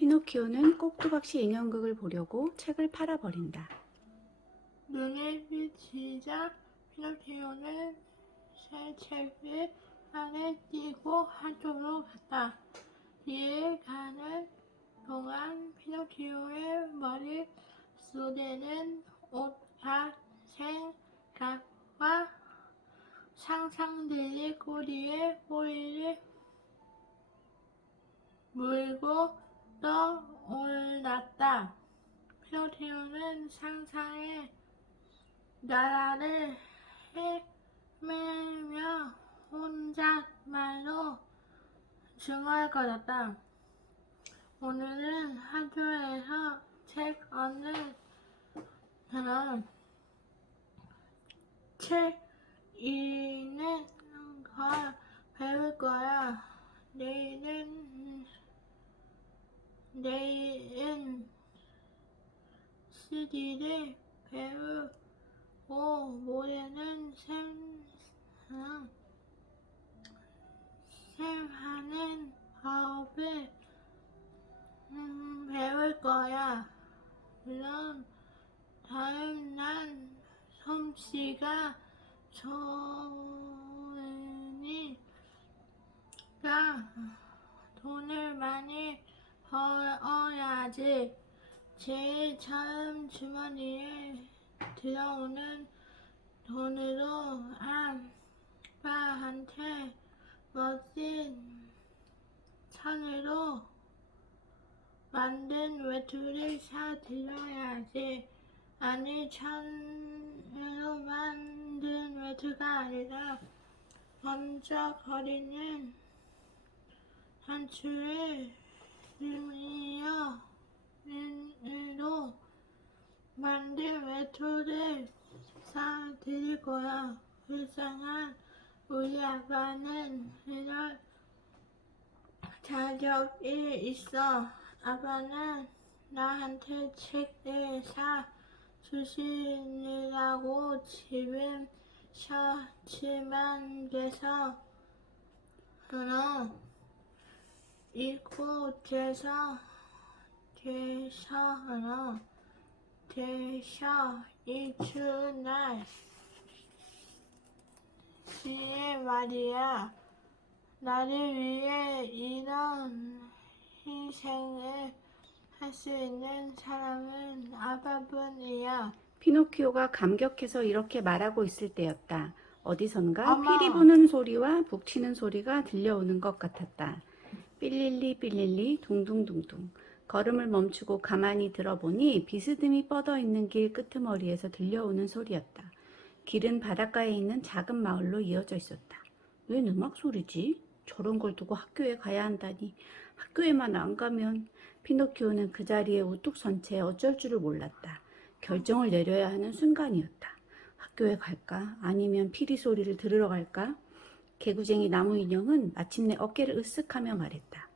피노키오는 꼭두각시 인형극을 보려고 책을 팔아버린다. 눈에 비치자 피노키오는 새 책을 안에 띄고 한쪽으로 갔다. 뒤에 가는 동안 피노키오의 머리 속에는 옷과 생각과 상상들이 꼬리에 꼬리를 나라를 헤매며 혼잣말로 중얼거렸다. 오늘은 학교에서 책 얻는 사람 책 읽는 걸 배울 거야. 내일은 내일은 CD를 배우 고 모레는 샘, 음, 샘하는 법을 음, 배울 거야. 그럼 다음 날 솜씨가 좋으니까 돈을 많이 벌어야지. 제일 처음 주머니에 들어오는 돈으로 아빠한테 멋진 천으로 만든 외투를 사드려야지. 아니, 천으로 만든 외투가 아니라 번쩍거리는 단추를 으 외투를 사드릴 거야. 불쌍한 우리 아빠는 이럴 자격이 있어. 아빠는 나한테 책을 사 주시느라고 지금 셔츠만 돼서 하나 이곳에서 되셔 하나 되셔 이튿날 시에 말이야 나를 위해 이런 희생을 할 수 있는 사람은 아빠뿐이야. 피노키오가 감격해서 이렇게 말하고 있을 때였다. 어디선가 어머. 피리 부는 소리와 북치는 소리가 들려오는 것 같았다. 삘릴리 삘릴리 둥둥둥둥. 걸음을 멈추고 가만히 들어보니 비스듬히 뻗어 있는 길 끄트머리에서 들려오는 소리였다. 길은 바닷가에 있는 작은 마을로 이어져 있었다. 웬 음악 소리지? 저런 걸 두고 학교에 가야 한다니. 학교에만 안 가면 피노키오는 그 자리에 우뚝 선 채 어쩔 줄을 몰랐다. 결정을 내려야 하는 순간이었다. 학교에 갈까? 아니면 피리 소리를 들으러 갈까? 개구쟁이 나무 인형은 마침내 어깨를 으쓱하며 말했다.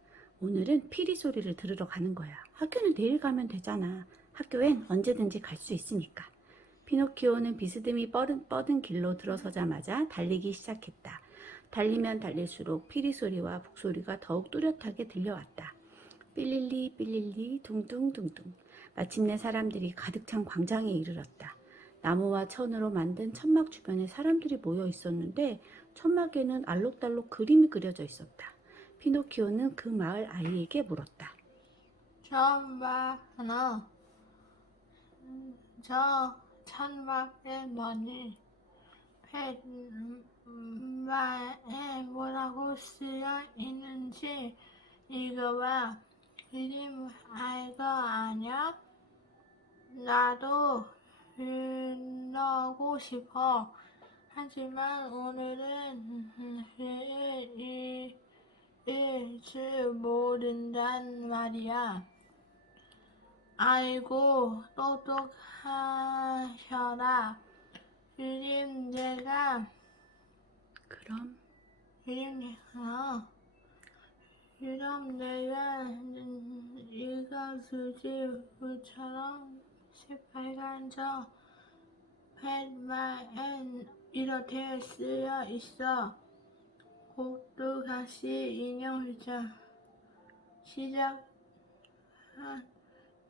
오늘은 피리 소리를 들으러 가는 거야. 학교는 내일 가면 되잖아. 학교엔 언제든지 갈 수 있으니까. 피노키오는 비스듬히 뻗은, 뻗은 길로 들어서자마자 달리기 시작했다. 달리면 달릴수록 피리 소리와 북소리가 더욱 뚜렷하게 들려왔다. 삘릴리 삘릴리 둥둥둥둥. 마침내 사람들이 가득 찬 광장에 이르렀다. 나무와 천으로 만든 천막 주변에 사람들이 모여 있었는데 천막에는 알록달록 그림이 그려져 있었다. 피노키오는 그 마을 아이에게 물었다. 봐, 하나. 저 천막에 뭐니? 팻말에 뭐라고 쓰여 있는지 읽어봐. 그림 알거 아냐? 나도 읽고 싶어. 하지만 오늘은 읽을 모른단 말이야. 아이고, 똑똑하셔라. 유림 내가, 그럼 유림 내가, 유림 내가 읽어주지 물처럼 새빨간 저 팻말엔 이렇게 쓰여 있어. 꼭 두가시 인형 회장 시작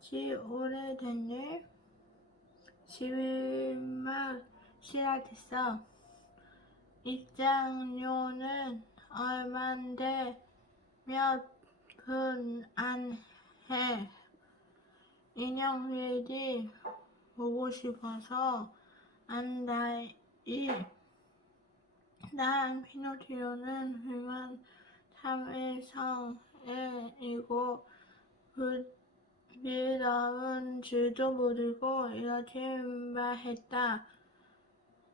지 오래됐니? 집이 막 시작됐어. 입장료는 얼만데 몇분안 해. 인형들이 보고 싶어서 안다이. 난 피노키오는 훌륭한 참의 성애이고 부드러운 모르고 이렇게 말했다.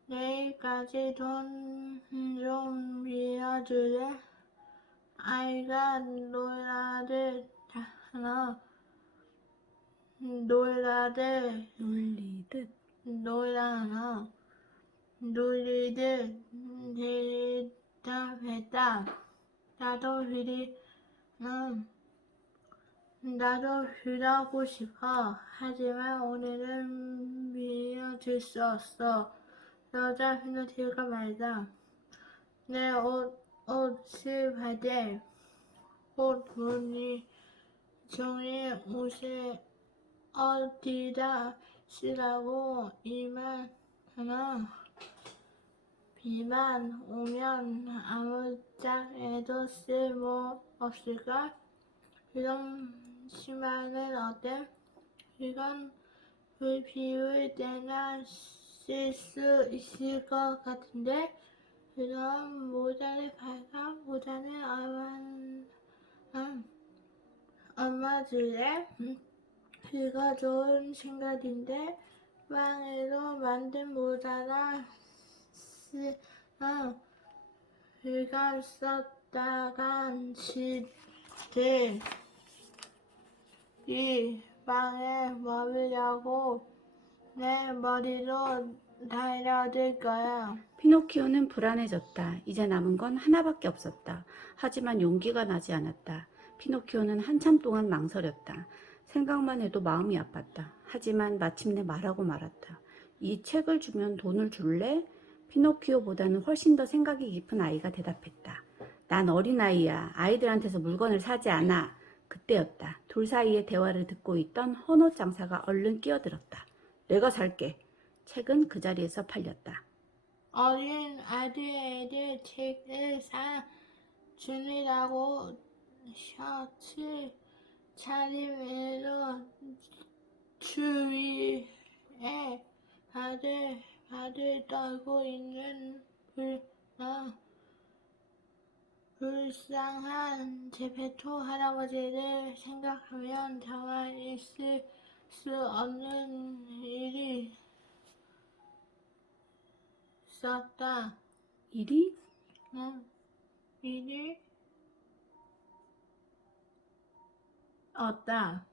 내일까지 돈 좀 빌려줄래? 아이가 놀라듯 하나 놀라듯 놀리듯 놀라나 놀리듯 대답했다. 나도 휴리, 음, 나도 휴라고 싶어. 하지만 오늘은 빌려줄 수 없어. 여자 피노티가 말다. 내 옷, 옷을 봐대. 옷 보니 종이 옷에 어디다 쓰라고 이만 하나 비만 오면 아무 짝에도 쓸모 없을까? 이런 치마는 어때? 이건 불 피울 때나 쓸 수 있을 것 같은데 그럼 모자를 팔까? 모자는 얼마, 음, 얼마 줄래? 음, 그거 좋은 생각인데 빵으로 만든 모자라 쓰, 어, 그가 썼다간 시들 이 방에 머무려고 내 머리로 달려들 거야. 피노키오는 불안해졌다. 이제 남은 건 하나밖에 없었다. 하지만 용기가 나지 않았다. 피노키오는 한참 동안 망설였다. 생각만 해도 마음이 아팠다. 하지만 마침내 말하고 말았다. 이 책을 주면 돈을 줄래? 피노키오보다는 훨씬 더 생각이 깊은 아이가 대답했다. 난 어린아이야. 아이들한테서 물건을 사지 않아. 그때였다. 둘 사이의 대화를 듣고 있던 헌옷 장사가 얼른 끼어들었다. 내가 살게. 책은 그 자리에서 팔렸다. 어린 아들에게 책을 사 주느라고 셔츠 차림으로 주위에 바들 아들 떨고 있는 불, 아, 불쌍한 제페토 할아버지를 생각하면 정말 있을 수 없는 일이 있었다. 일이? 응, 일이 없다.